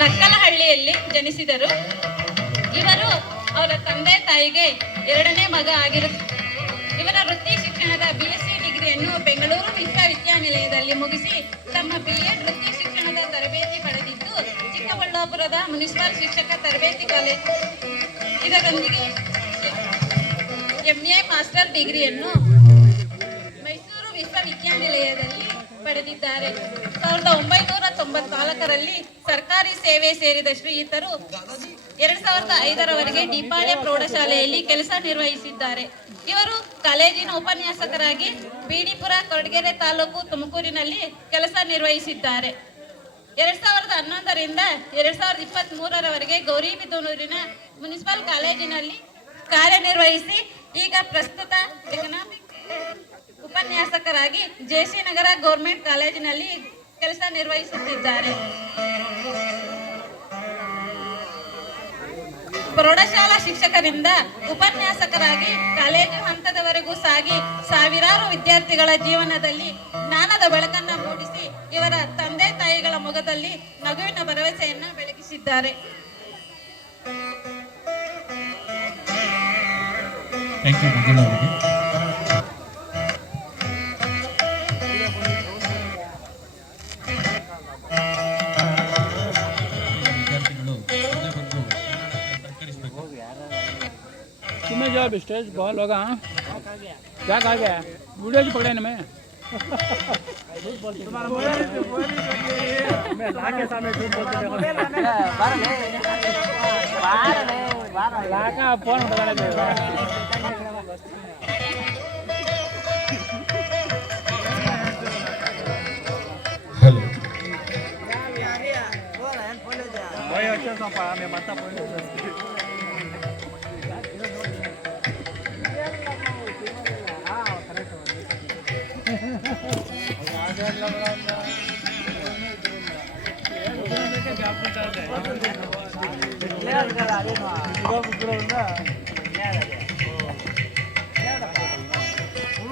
ನಕ್ಕಲಹಳ್ಳಿಯಲ್ಲಿ ಜನಿಸಿದರು. ಇವರು ಅವರ ತಂದೆ ತಾಯಿಗೆ ಎರಡನೇ ಮಗ ಆಗಿರುತ್ತಾರೆ. ಇವರ ವೃತ್ತಿ ಶಿಕ್ಷಣದ BSc ಡಿಗ್ರಿಯನ್ನು ಬೆಂಗಳೂರು ವಿಶ್ವವಿದ್ಯಾನಿಲಯದಲ್ಲಿ ಮುಗಿಸಿ ತಮ್ಮ BEd ವೃತ್ತಿ ಶಿಕ್ಷಣದ ತರಬೇತಿ ಪಡೆದಿದ್ದು ಚಿಕ್ಕಬಳ್ಳಾಪುರದ ಮುನಿಸಿಪಲ್ ಶಿಕ್ಷಕ ತರಬೇತಿ ಕಾಲೇಜು ಇದರೊಂದಿಗೆ MA ಮಾಸ್ಟರ್ ಡಿಗ್ರಿಯನ್ನು ಮೈಸೂರು ವಿಶ್ವವಿದ್ಯಾನಿಲಯದಲ್ಲಿ ಪಡೆದಿದ್ದಾರೆ. 1994ರಲ್ಲಿ ಸರ್ಕಾರಿ ಸೇವೆ ಸೇರಿದ ಶ್ರೀಯುತರು 2005ರವರೆಗೆ ಡಿಪಾಳೆ ಪ್ರೌಢಶಾಲೆಯಲ್ಲಿ ಕೆಲಸ ನಿರ್ವಹಿಸಿದ್ದಾರೆ. ಇವರು ಕಾಲೇಜಿನ ಉಪನ್ಯಾಸಕರಾಗಿ ಬಿಡಿಪುರ, ಕೊರಟಗೆರೆ ತಾಲೂಕು, ತುಮಕೂರಿನಲ್ಲಿ ಕೆಲಸ ನಿರ್ವಹಿಸಿದ್ದಾರೆ. 2011ರಿಂದ 2023ರವರೆಗೆ ಗೌರಿಬಿದನೂರಿನ ಮುನಿಸಿಪಲ್ ಕಾಲೇಜಿನಲ್ಲಿ ಕಾರ್ಯನಿರ್ವಹಿಸಿ ಈಗ ಪ್ರಸ್ತುತ ಎಕನಾಮಿಕ್ ಉಪನ್ಯಾಸಕರಾಗಿ JC ನಗರ ಗೌರ್ಮೆಂಟ್ ಕಾಲೇಜಿನಲ್ಲಿ ಕೆಲಸ ನಿರ್ವಹಿಸುತ್ತಿದ್ದಾರೆ. ಪ್ರೌಢಶಾಲಾ ಶಿಕ್ಷಕರಿಂದ ಉಪನ್ಯಾಸಕರಾಗಿ ಕಾಲೇಜು ಹಂತದವರೆಗೂ ಸಾಗಿ ಸಾವಿರಾರು ವಿದ್ಯಾರ್ಥಿಗಳ ಜೀವನದಲ್ಲಿ ಜ್ಞಾನದ ಬೆಳಕನ್ನು ಮೂಡಿಸಿ ಇವರ ತಂದೆ ತಾಯಿಗಳ ಮೊಗದಲ್ಲಿ ನಗುವಿನ ಭರವಸೆಯನ್ನು ಬೆಳಗಿಸಿದ್ದಾರೆ. तुम्हें जब स्टेज बॉल होगा क्या कहा गया वीडियो जी पकड़े मैं फोन